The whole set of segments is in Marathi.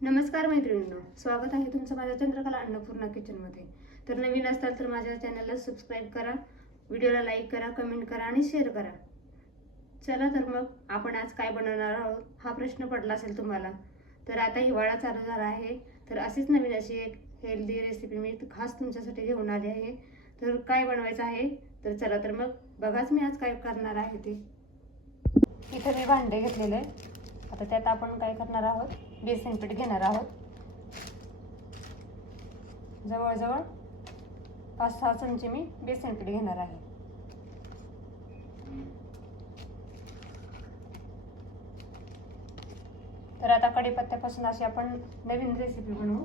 नमस्कार मैत्रिणींनो, स्वागत आहे तुमचं माझ्या चंद्रकला अन्नपूर्णा किचनमध्ये। तर नवीन असताल तर माझ्या चॅनलला सबस्क्राईब करा, व्हिडिओला लाईक करा, कमेंट करा आणि शेअर करा। चला तर मग आपण आज काय बनवणार आहोत हा प्रश्न पडला असेल तुम्हाला। तर आता हिवाळा चालू झाला आहे, तर अशीच नवीन अशी एक हेल्दी रेसिपी मी खास तुमच्यासाठी घेऊन आली आहे। तर काय बनवायचं आहे तर चला तर मग बघाच मी आज काय करणार आहे ते। इथे मी भांडे घेतलेले आहे। आता त्यात आपण काय करणार आहोत, बेसन पीठ घेणार आहोत। जवळजवळ 5-6 चमचे मी बेसन पीठ घेणार आहे। तर आता कढीपत्त्यापासून अशी आपण नवीन रेसिपी बनवू,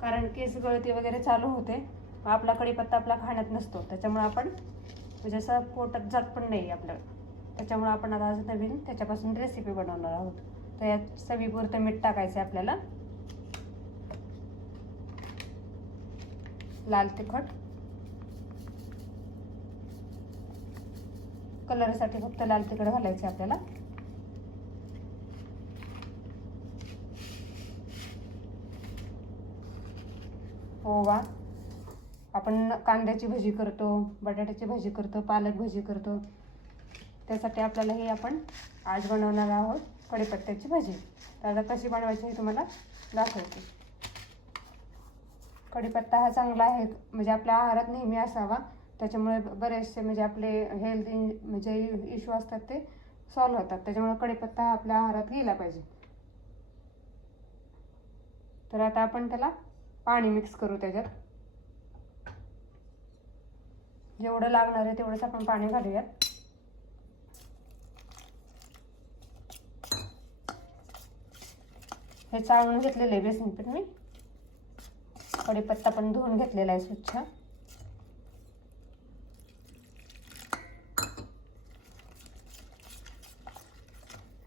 कारण केस गळती वगैरे चालू होते। आपला कढीपत्ता आपला खाण्यात नसतो, त्याच्यामुळे आपण म्हणजे असं पोटात जात पण नाही आपलं। त्याच्यामुळे आपण आता आज नवीन त्याच्यापासून रेसिपी बनवणार आहोत। तर यात चवीपुरतं मीठ टाकायचं आहे आपल्याला, लाल तिखट, कलरसाठी फक्त लाल तिखट घालायचं आपल्याला, ओवा। आपण कांद्याची भजी करतो, बटाट्याची भजी करतो, पालक भजी करतो, त्यासाठी आपल्याला हे आपण आज बनवणार आहोत कढीपत्त्याची भजी। तर आता कशी बनवायची हे तुम्हाला दाखवते। कढीपत्ता हा चांगला आहे, म्हणजे आपल्या आहारात नेहमी असावा, त्याच्यामुळे बरेचसे म्हणजे आपले हेल्थ म्हणजे इश्यू असतात ते सॉल्व्ह होतात। त्याच्यामुळे कढीपत्ता हा आपल्या आहारात गेला पाहिजे। तर आता आपण त्याला पाणी मिक्स करू, त्याच्यात जेवढं लागणार आहे तेवढंच आपण पाणी घालूयात। हे चाळून घेतलेले बेसन पीठ मी, कढीपत्ता पण धुवून घेतलेला आहे स्वच्छ।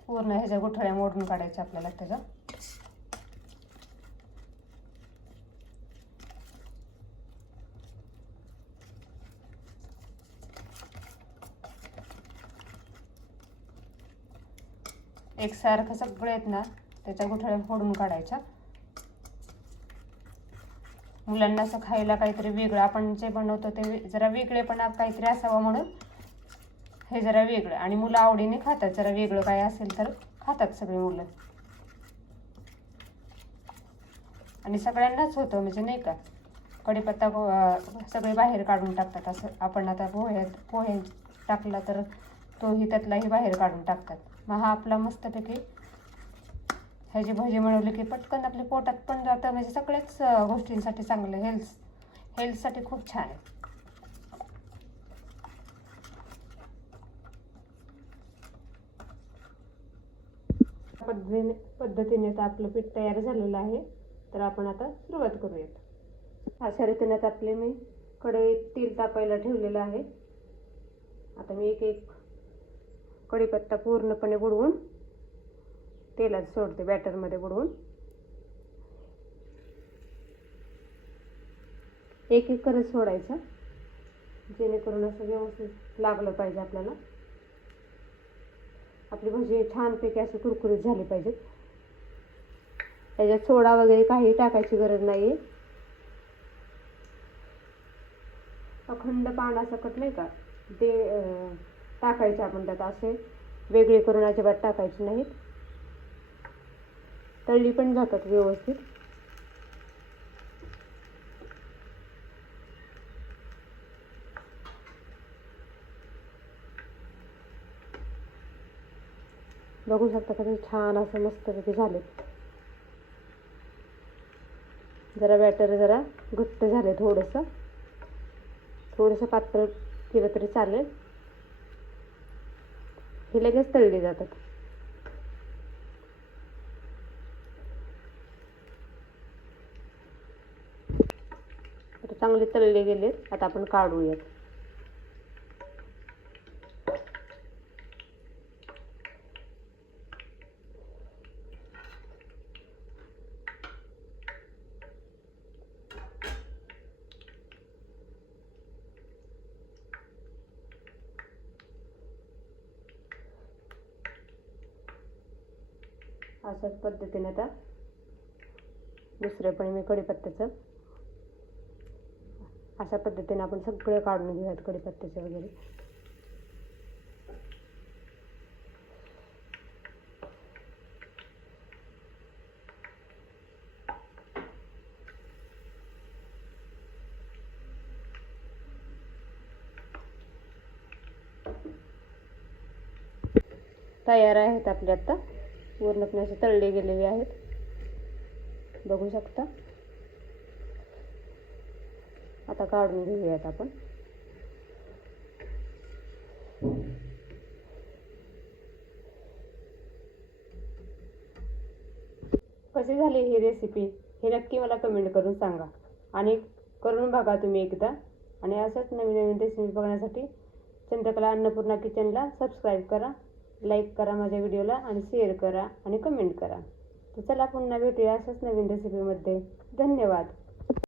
पूर्ण ह्याच्या गुठळ्या मोडून काढायच्या आपल्याला त्याच्या। एकसारखं सगळे आहेत ना, त्याच्या गुठळ्या फोडून काढायच्या। मुलांना असं खायला काहीतरी वेगळं आपण जे बनवतो ते जरा वेगळेपणा काहीतरी असावं म्हणून हे जरा वेगळं, आणि मुलं आवडीने खातात। जरा वेगळं काय असेल तर खातात सगळे मुलं, आणि सगळ्यांनाच होतं म्हणजे नाही का। कढीपत्ता सगळे बाहेर काढून टाकतात, असं आपण आता पोहे टाकला तर तोही त्यातलाही बाहेर काढून टाकतात। मग हा आपला मस्तपैकी ह्याची भजी बनवली की पटकन आपल्या पोटात पण जातं, म्हणजे सगळ्याच गोष्टींसाठी चांगलं, हेल्थसाठी खूप छान आहे। पद्धतीने तर आपलं पीठ तयार झालेलं आहे। तर आपण आता सुरुवात करूयात। अशा रीतीने आपले मी कढईत तेल तापायला ठेवलेलं आहे। आता मी एक कढीपत्ता पूर्णपणे बुडवून तेलात सोडते, बॅटरमध्ये बुडवून एक करत सोडायचं, जेणेकरून असं व्यवस्थित लागलं पाहिजे आपल्याला। आपली भजी छानपैकी अशी कुरकुरीत झाली पाहिजे। त्याच्यात सोडा वगैरे काही टाकायची गरज नाही। अखंड पानासकट नाही का ते टाकायचे आपण त्यात, असे वेगळे करून अजिबात टाकायचे नाहीत, तळली पण जातात व्यवस्थित। बघू शकता कसे छान असं मस्तपैकी झाले। जरा बॅटर जरा घट्ट झाले, थोडंसं पातळ केलं तरी चालेल, हे लगेच तळली जातात। आता चांगले तळले गेले, आता आपण काढूयात। अशाच पद्धतीने आता दुसरे पण मी कढीपत्त्याचं अशा पद्धतीने आपण सगळे काढून घेऊयात कढीपत्त्याचे वगैरे. तयार आहेत आपले आता पूर्णपणे असे तळले गेलेले आहेत, बघू शकता. आता काढून घेऊयात आपण. कशी झाली ही रेसिपी हे नक्की मला कमेंट करून सांगा आणि करून बघा तुम्ही एकदा. आणि अशाच नवीन नवीन रेसिपी बघण्यासाठी चंद्रकला अन्नपूर्णा किचनला सबस्क्राईब करा, लाईक करा माझ्या व्हिडिओला आणि शेअर करा आणि कमेंट करा. तर चला पुन्हा भेटूया अशाच नवीन रेसिपीमध्ये. धन्यवाद.